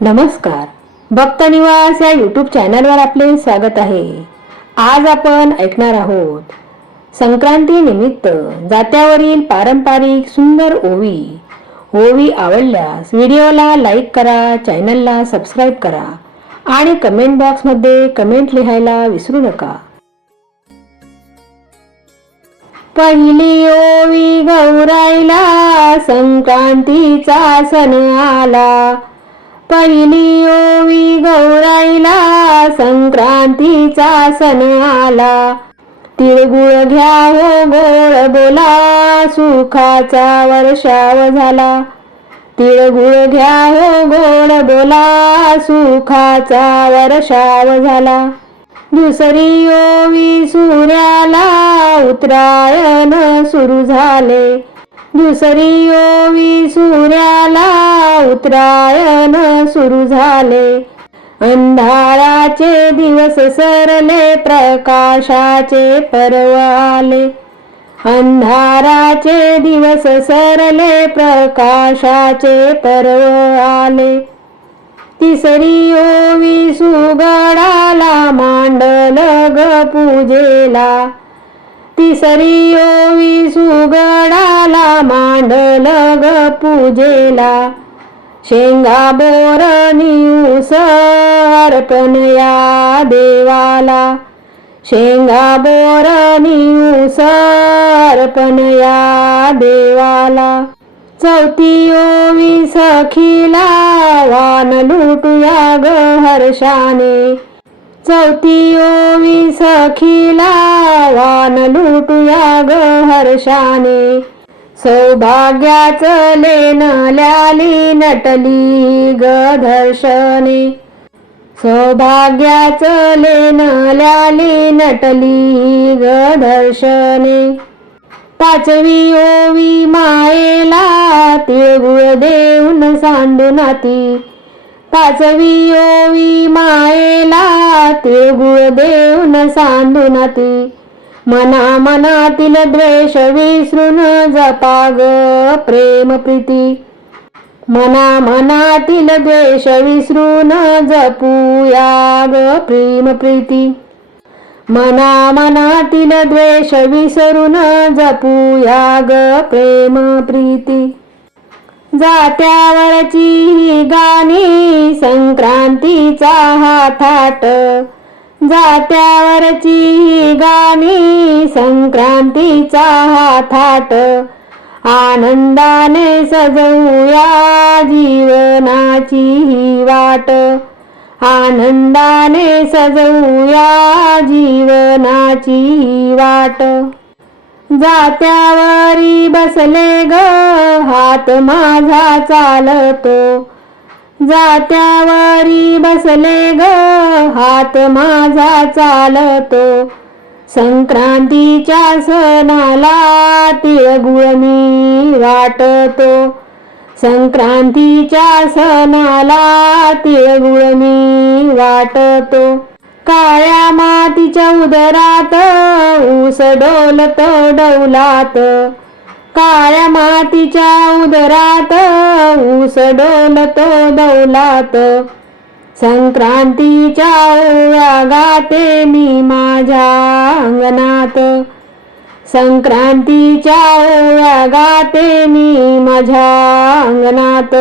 नमस्कार, भक्त निवास या यूट्यूब चॅनलवर आपले स्वागत आहे। आज आपण ऐकणार आहोत संक्रांती निमित्त जात्यावरील पारंपरिक सुंदर ओवी। ओवी आवडल्यास व्हिडिओला लाईक करा, चॅनलला सबस्क्राईब करा आणि कमेंट बॉक्समध्ये कमेंट लिहायला विसरू नका। पहिली ओवी गौराईला संक्रांतीचा सण आला। पहिली ओवी गौराईला संक्रांतीचा सण आला। तिळगुळ घ्या हो गोड बोला, सुखाचा वर्षाव झाला। तिळगुळ घ्या हो गोड बोला, सुखाचा वर्षाव झाला। दुसरी ओवी सूर्याला उत्तरायण सुरू झाले। दुसरी ओवी सूर्याला उत्तरायण सुरू झाले। अंधाराचे दिवस सरले, प्रकाशाचे पर्व आले। अंधाराचे दिवस सरले, प्रकाशाचे पर्व आले। तिसरी ओवी सुगडाला मांडल ग पूजेला। तिसरी ओवी सुगडाला मांडल ग पूजेला। शेंगा बोर ऊस अर्पण या देवाला। शेंगा बोर ऊस अर्पण या देवाला। चौथी ओवी सखीला वान लुटूया ग हर्षाने। चौथी ओवी सखीला वान लुटूया ग हर्षाने। सौभाग्याच लेन ल्याली नटली ग दर्शने। सौभाग्याच लेन ल्याली नटली ग दर्शने। पाचवी ओवी मायेला तिळगुळ देऊन सांडूनाती। पाचवी ओवी मायेला तिळगुळ देऊन सांडूनाती। मना मनातील द्वेष विसरून जपा ग प्रेम प्रीती। मना मनातील द्वेष विसरून जपूया ग प्रेम प्रीती। मना मनातील द्वेष विसरून जपूया ग प्रेम प्रीती। जात्यावरची ही गाणी संक्रांतीचा हा थाट। जात्यावरची ही गाणी संक्रांतीचा हा थाट। आनंदाने सजवूया जीवनाची ही वाट। आनंदाने सजवूया जीवनाची ही वाट। जात्यावरी बसले ग हात माझा चालतो। जात्यावरी बसले ग हात माझा चालतो। संक्रांतीच्या सणाला तिळगुळ मी वाटतो। संक्रांतीच्या सणाला तिळगुळ मी वाटतो। काळ्या मातीच्या उदरात ऊस डोलत डौलात। काळ्या मातीच्या उदरात ऊस डोलतो डौलात। संक्रांतीच्या ओव्या गाते मी माझ्या अंगणात। संक्रांतीच्या ओव्या गाते मी माझ्या अंगणात।